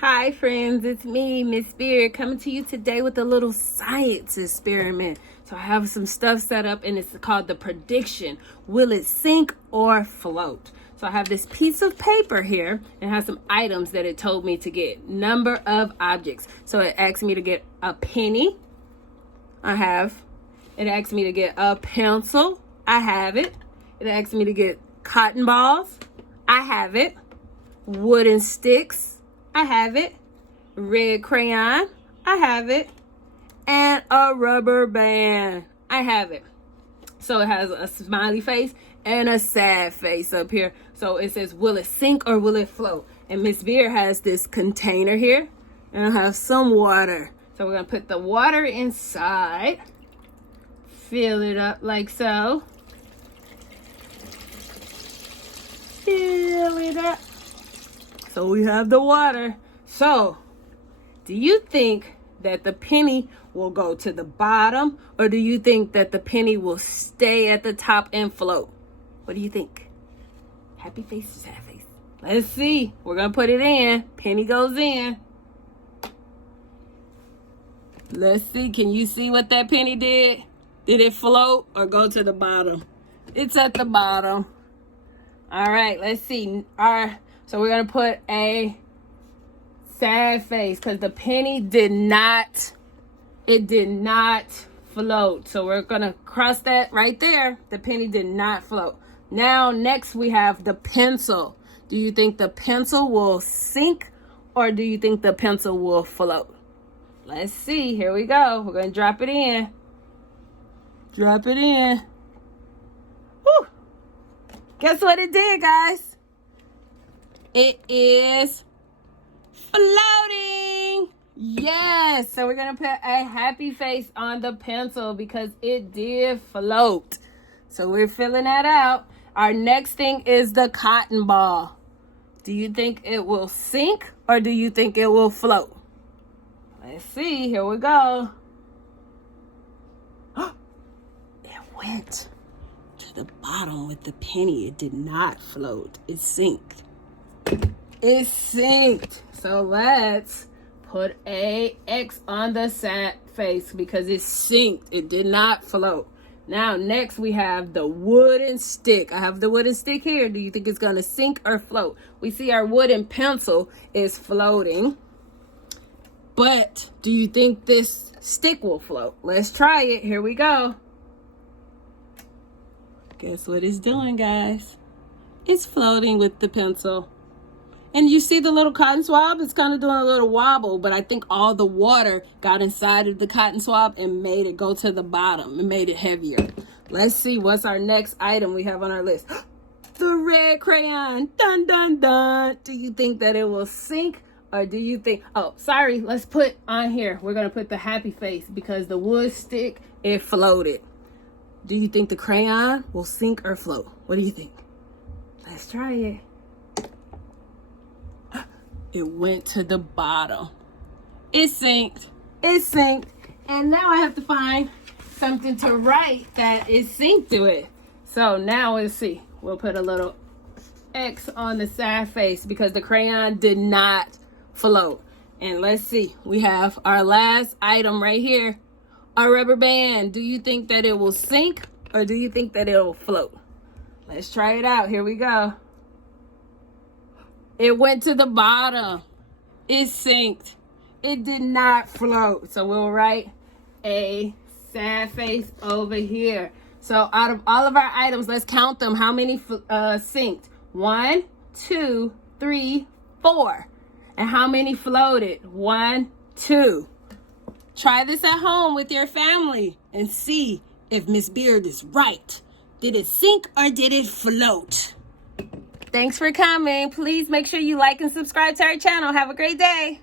Hi friends, it's me, Miss Spirit, coming to you today with a little science experiment. So I have some stuff set up and it's called the prediction. Will it sink or float? So I have this piece of paper here and has some items that it told me to get. Number of objects. So it asked me to get a penny. It asked me to get a pencil. I have it. It asked me to get cotton balls. I have it. Wooden sticks. I have it. Red crayon. I have it. And a rubber band. I have it. So it has a smiley face and a sad face up here. So it says, will it sink or will it float? And Miss Beer has this container here. And I have some water. So we're going to put the water inside. Fill it up like so. Fill it up. So we have the water. So, do you think that the penny will go to the bottom, or do you think that the penny will stay at the top and float? What do you think? Happy face or sad face? Let's see. We're going to put it in. Penny goes in. Let's see. Can you see what that penny did? Did it float or go to the bottom? It's at the bottom. All right, let's see. So we're going to put a sad face because the penny did not float. So we're going to cross that right there. The penny did not float. Now, next we have the pencil. Do you think the pencil will sink or do you think the pencil will float? Let's see. Here we go. We're going to drop it in. Drop it in. Woo! Guess what it did, guys? It is floating. Yes. So we're going to put a happy face on the pencil because it did float. So we're filling that out. Our next thing is the cotton ball. Do you think it will sink or do you think it will float? Let's see. Here we go. It went to the bottom with the penny. It did not float. It sinked. It sinked. So let's put a X on the sad face because it sinked. It did not float. Now, next we have the wooden stick. I have the wooden stick here. Do you think it's going to sink or float? We see our wooden pencil is floating. But do you think this stick will float? Let's try it. Here we go. Guess what it's doing, guys? It's floating with the pencil. And you see the little cotton swab? It's kind of doing a little wobble, but I think all the water got inside of the cotton swab and made it go to the bottom. It made it heavier. Let's see what's our next item we have on our list. The red crayon. Dun, dun, dun. Do you think that it will sink or do you think... Oh, sorry. Let's put on here. We're going to put the happy face because the wood stick, it floated. Do you think the crayon will sink or float? What do you think? Let's try it. It went to the bottom. It sinked. It sinked. And now I have to find something to write that is synced to it. So now let's see. We'll put a little X on the sad face because the crayon did not float. And let's see. We have our last item right here. A rubber band. Do you think that it will sink or do you think that it will float? Let's try it out. Here we go. It went to the bottom. It sinked. It did not float. So we'll write a sad face over here. So out of all of our items, let's count them. How many sinked? 1, 2, 3, 4. And how many floated? 1, 2. Try this at home with your family and see if Miss Beard is right. Did it sink or did it float? Thanks for coming. Please make sure you like and subscribe to our channel. Have a great day.